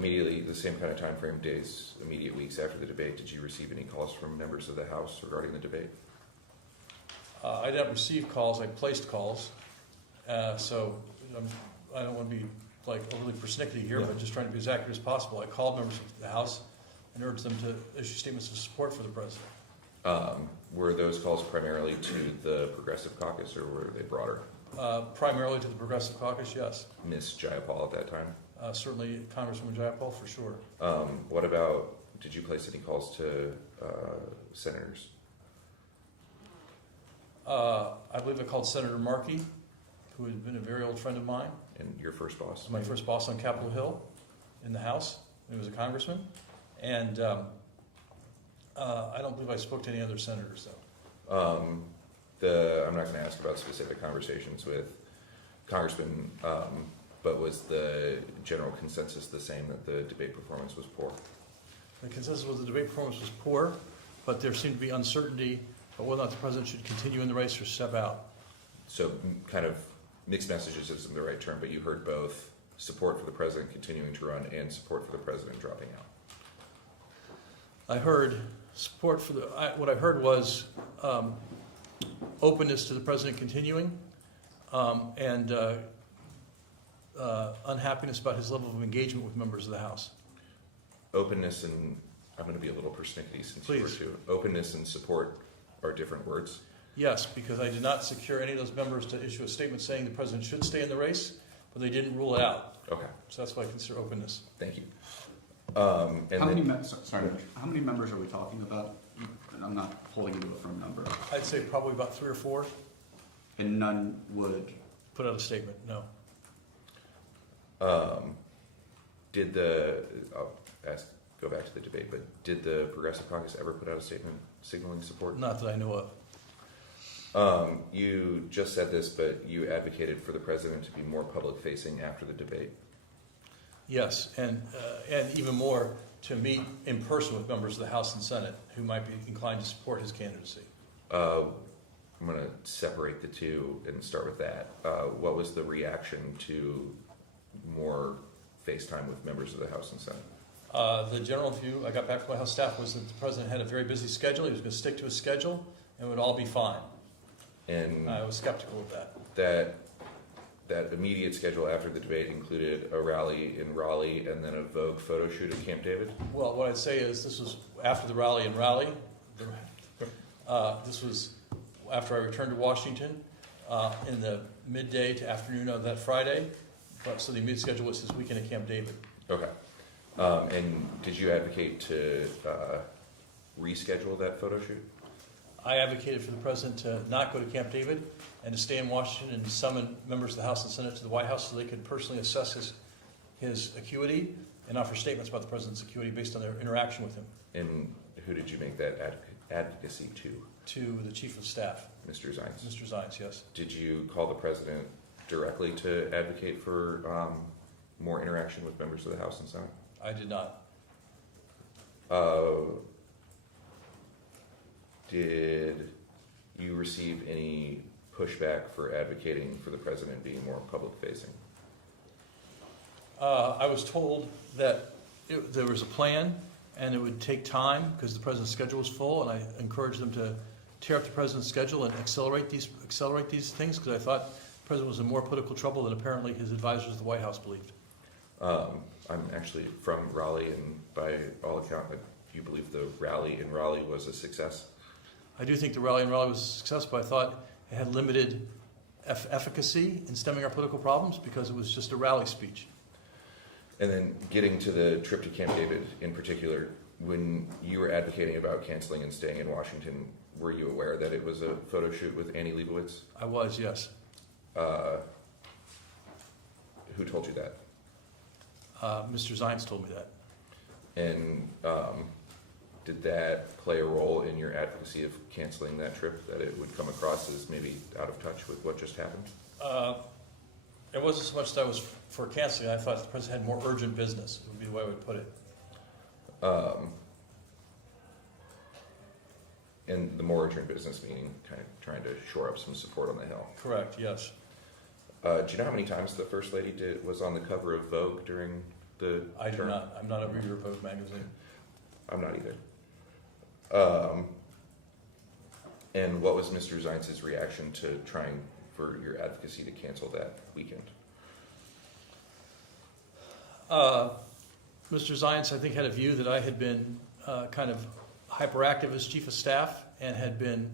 Immediately, the same kind of time frame, days, immediate weeks after the debate, did you receive any calls from members of the House regarding the debate? I didn't receive calls, I placed calls. So I don't want to be like overly persnickety here, but just trying to be as accurate as possible. I called members of the House and urged them to issue statements of support for the president. Were those calls primarily to the Progressive Caucus, or were they broader? Primarily to the Progressive Caucus, yes. Ms. Jayapal at that time? Certainly Congresswoman Jayapal, for sure. What about, did you place any calls to senators? I believe I called Senator Markey, who had been a very old friend of mine. And your first boss? My first boss on Capitol Hill in the House. He was a congressman. And I don't believe I spoke to any other senators, though. I'm not going to ask about specific conversations with congressmen, but was the general consensus the same, that the debate performance was poor? The consensus was the debate performance was poor, but there seemed to be uncertainty about whether or not the president should continue in the race or step out. So kind of mixed messages isn't the right term, but you heard both support for the president continuing to run and support for the president dropping out. I heard support for what I heard was openness to the president continuing and unhappiness about his level of engagement with members of the House. Openness and, I'm going to be a little persnickety since you were too. Openness and support are different words. Yes, because I did not secure any of those members to issue a statement saying the president should stay in the race, but they didn't rule it out. Okay. So that's why I consider openness. Thank you. How many members are we talking about? And I'm not holding you to a firm number. I'd say probably about 3 or 4. And none would put out a statement, no. Go back to the debate, but did the Progressive Caucus ever put out a statement signaling support? Not that I know of. You just said this, but you advocated for the president to be more public-facing after the debate. Yes, and even more, to meet in person with members of the House and Senate who might be inclined to support his candidacy. I'm going to separate the two and start with that. What was the reaction to more FaceTime with members of the House and Senate? The general view I got back from my House staff was that the president had a very busy schedule. He was going to stick to his schedule, and it would all be fine. And I was skeptical of that. That immediate schedule after the debate included a rally in Raleigh and then a Vogue photo shoot at Camp David? Well, what I'd say is this was after the rally in Raleigh. This was after I returned to Washington in the midday to afternoon of that Friday. So the immediate schedule was his weekend at Camp David. Okay. And did you advocate to reschedule that photo shoot? I advocated for the president to not go to Camp David and to stay in Washington and summon members of the House and Senate to the White House so they could personally assess his acuity and offer statements about the president's acuity based on their interaction with him. And who did you make that advocacy to? To the Chief of Staff. Mr. Zients? Mr. Zients, yes. Did you call the president directly to advocate for more interaction with members of the House and Senate? I did not. Did you receive any pushback for advocating for the president being more public-facing? I was told that there was a plan and it would take time because the president's schedule was full, and I encouraged them to tear up the president's schedule and accelerate these things because I thought the president was in more political trouble than apparently his advisors at the White House believed. I'm actually from Raleigh, and by all accounts, you believe the rally in Raleigh was a success? I do think the rally in Raleigh was a success, but I thought it had limited efficacy in stemming our political problems because it was just a rally speech. And then getting to the trip to Camp David in particular, when you were advocating about canceling and staying in Washington, were you aware that it was a photo shoot with Annie Leibovitz? I was, yes. Who told you that? Mr. Zients told me that. And did that play a role in your advocacy of canceling that trip, that it would come across as maybe out of touch with what just happened? It wasn't so much that I was for canceling. I thought the president had more urgent business, would be the way I would put it. And the more urgent business meaning kind of trying to shore up some support on the Hill. Correct, yes. Do you know how many times the First Lady was on the cover of Vogue during the I do term? not. I'm not a reader of Vogue magazine. I'm not either. And what was Mr. Zients' reaction to trying for your advocacy to cancel that weekend? Mr. Zients, I think, had a view that I had been kind of hyperactive as chief of staff and had been,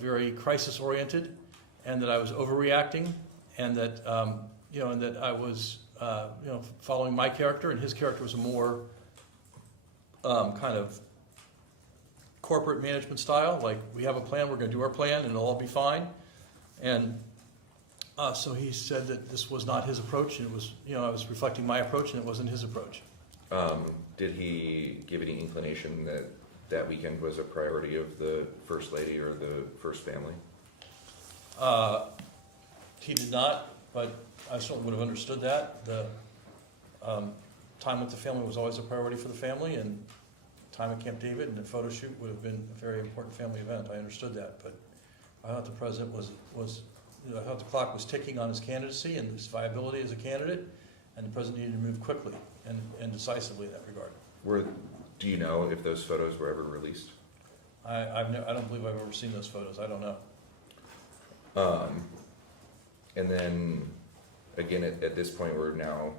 very crisis-oriented, and that I was overreacting, and that, and that I was, following my character, and his character was a more kind of corporate management style. Like, we have a plan, we're going to do our plan, and it'll all be fine. And so he said that this was not his approach, and it was, I was reflecting my approach, and it wasn't his approach. Did he give any inclination that that weekend was a priority of the First Lady or the First Family? He did not, but I certainly would have understood that. The time with the family was always a priority for the family, and time at Camp David and the photo shoot would have been a very important family event. I understood that, but I thought the president I thought the clock was ticking on his candidacy and his viability as a candidate, and the president needed to move quickly and decisively in that regard. Do you know if those photos were ever released? I don't believe I've ever seen those photos. I don't know. And then, again, at this point, we're now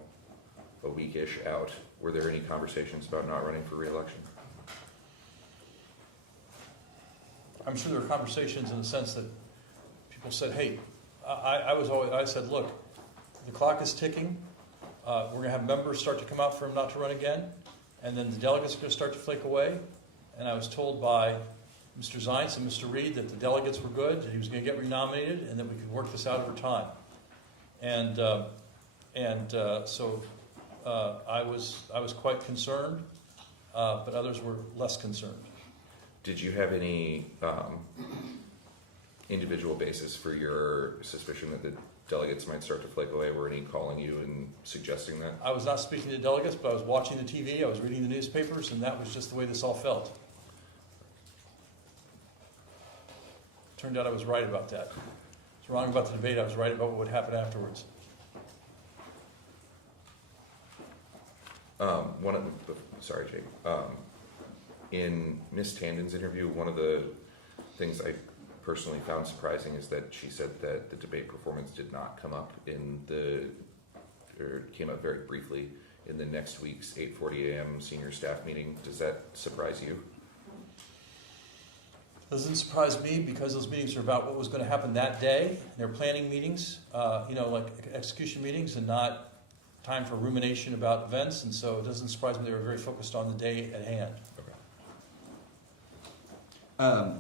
a week-ish out. Were there any conversations about not running for re-election? I'm sure there were conversations in the sense that people said, hey, I said, look, the clock is ticking. We're going to have members start to come out for him not to run again, and then the delegates are going to start to flake away. And I was told by Mr. Zients and Mr. Reed that the delegates were good, that he was going to get renominated, and that we could work this out over time. And so I was quite concerned, but others were less concerned. Did you have any individual basis for your suspicion that the delegates might start to flake away? Were any calling you and suggesting that? I was not speaking to delegates, but I was watching the TV, I was reading the newspapers, and that was just the way this all felt. Turned out I was right about that. I was wrong about the debate, I was right about what would happen afterwards. Sorry, Jake. In Ms. Tandon's interview, one of the things I personally found surprising is that she said that the debate performance did not come up came up very briefly in the next week's 8:40 a.m. senior staff meeting. Does that surprise you? Doesn't surprise me, because those meetings are about what was going to happen that day. They're planning meetings, like execution meetings, and not time for rumination about events. And so it doesn't surprise me they were very focused on the day at hand. Okay.